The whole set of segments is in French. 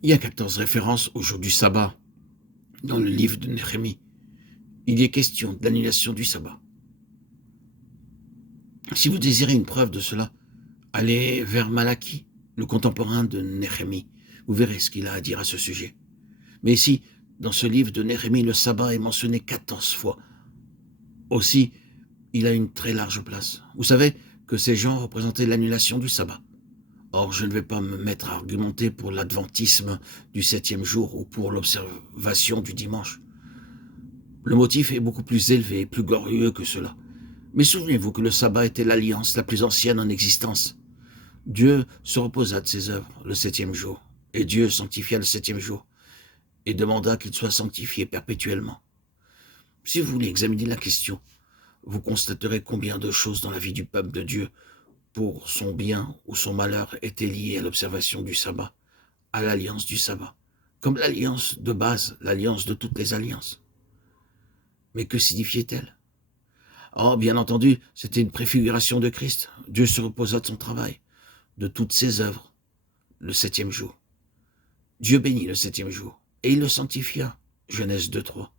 Il y a 14 références au jour du sabbat dans le livre de Néhémie. Il y est question de l'annulation du sabbat. Si vous désirez une preuve de cela, allez vers Malachie, le contemporain de Néhémie. Vous verrez ce qu'il a à dire à ce sujet. Mais ici, dans ce livre de Néhémie, le sabbat est mentionné 14 fois. Aussi, il a une très large place. Vous savez que ces gens représentaient l'annulation du sabbat. Or, je ne vais pas me mettre à argumenter pour l'adventisme du 7e jour ou pour l'observation du dimanche. Le motif est beaucoup plus élevé et plus glorieux que cela. Mais souvenez-vous que le sabbat était l'alliance la plus ancienne en existence. Dieu se reposa de ses œuvres le 7e jour, et Dieu sanctifia le 7e jour, et demanda qu'il soit sanctifié perpétuellement. Si vous voulez examiner la question, vous constaterez combien de choses dans la vie du peuple de Dieu, pour son bien ou son malheur, étaient liées à l'observation du sabbat, à l'alliance du sabbat, comme l'alliance de base, l'alliance de toutes les alliances. Mais que signifiait-elle? Oh, bien entendu, c'était une préfiguration de Christ. Dieu se reposa de son travail, de toutes ses œuvres, le 7e jour. Dieu bénit le 7e jour, et il le sanctifia. Genèse 2:3.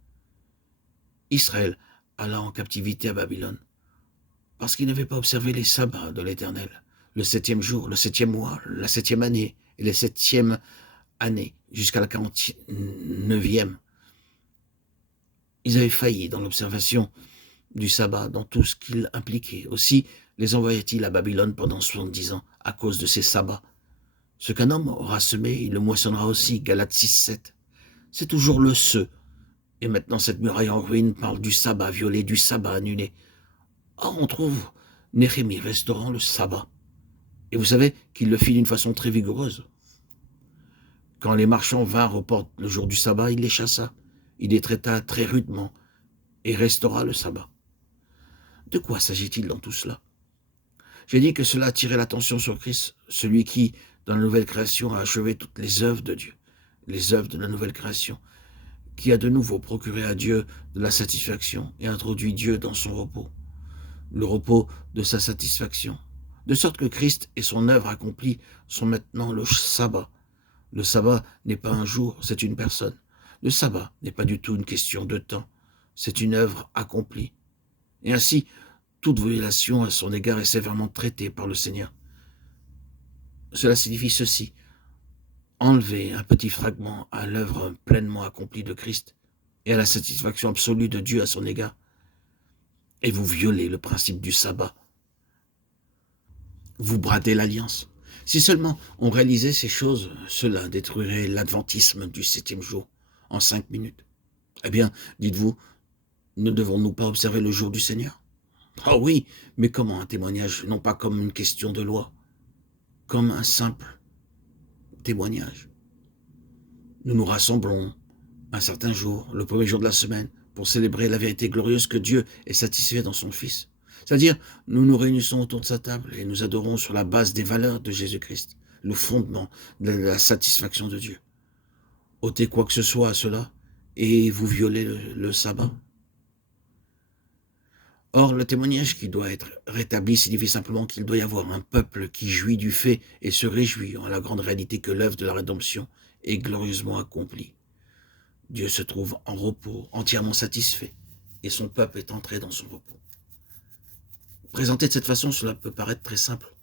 Israël alla en captivité à Babylone, parce qu'il n'avait pas observé les sabbats de l'Éternel, le 7e jour, le 7e mois, la 7e année, et la 7e année, jusqu'à la 49e. Ils avaient failli dans l'observation du sabbat, dans tout ce qu'il impliquait. Aussi les envoya-t-il à Babylone pendant 70 ans, à cause de ces sabbats. Ce qu'un homme aura semé, il le moissonnera aussi, Galates 6:7. C'est toujours le ce. Et maintenant, cette muraille en ruine parle du sabbat violé, du sabbat annulé. Or, on trouve Néhémie restaurant le sabbat. Et vous savez qu'il le fit d'une façon très vigoureuse. Quand les marchands vinrent au port le jour du sabbat, il les chassa. Il les traita très rudement et restaura le sabbat. De quoi s'agit-il dans tout cela? J'ai dit que cela attirait l'attention sur Christ, celui qui, dans la nouvelle création, a achevé toutes les œuvres de Dieu, les œuvres de la nouvelle création, qui a de nouveau procuré à Dieu de la satisfaction et introduit Dieu dans son repos, le repos de sa satisfaction, de sorte que Christ et son œuvre accomplie sont maintenant le sabbat. Le sabbat n'est pas un jour, c'est une personne. Le sabbat n'est pas du tout une question de temps, c'est une œuvre accomplie. Et ainsi, toute violation à son égard est sévèrement traitée par le Seigneur. Cela signifie ceci: enlever un petit fragment à l'œuvre pleinement accomplie de Christ et à la satisfaction absolue de Dieu à son égard, et vous violez le principe du sabbat. Vous bradez l'alliance. Si seulement on réalisait ces choses, cela détruirait l'adventisme du 7e jour en 5 minutes. Eh bien, dites-vous, ne devons-nous pas observer le jour du Seigneur? Ah oui, mais comment un témoignage, non pas comme une question de loi, comme un simple témoignage. Nous nous rassemblons un certain jour, le premier jour de la semaine, pour célébrer la vérité glorieuse que Dieu est satisfait dans son Fils. C'est-à-dire, nous nous réunissons autour de sa table et nous adorons sur la base des valeurs de Jésus-Christ, le fondement de la satisfaction de Dieu. Ôtez quoi que ce soit à cela et vous violez le sabbat. Or, le témoignage qui doit être rétabli signifie simplement qu'il doit y avoir un peuple qui jouit du fait et se réjouit en la grande réalité que l'œuvre de la rédemption est glorieusement accomplie. Dieu se trouve en repos, entièrement satisfait, et son peuple est entré dans son repos. Présenté de cette façon, cela peut paraître très simple,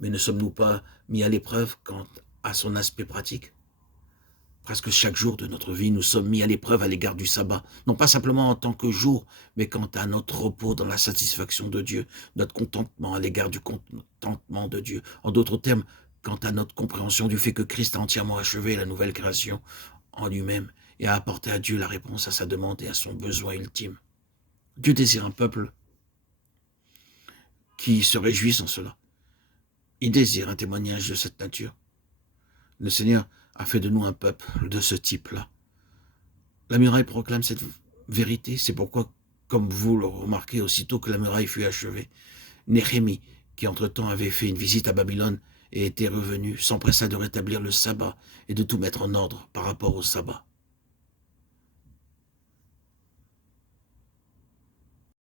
mais ne sommes-nous pas mis à l'épreuve quant à son aspect pratique? Presque chaque jour de notre vie, nous sommes mis à l'épreuve à l'égard du sabbat, non pas simplement en tant que jour, mais quant à notre repos dans la satisfaction de Dieu, notre contentement à l'égard du contentement de Dieu. En d'autres termes, quant à notre compréhension du fait que Christ a entièrement achevé la nouvelle création en lui-même et a apporté à Dieu la réponse à sa demande et à son besoin ultime. Dieu désire un peuple qui se réjouisse en cela. Il désire un témoignage de cette nature. Le Seigneur a fait de nous un peuple de ce type-là. La muraille proclame cette vérité, c'est pourquoi, comme vous le remarquez, aussitôt que la muraille fut achevée, Néhémie, qui entre-temps avait fait une visite à Babylone et était revenu, s'empressa de rétablir le sabbat et de tout mettre en ordre par rapport au sabbat.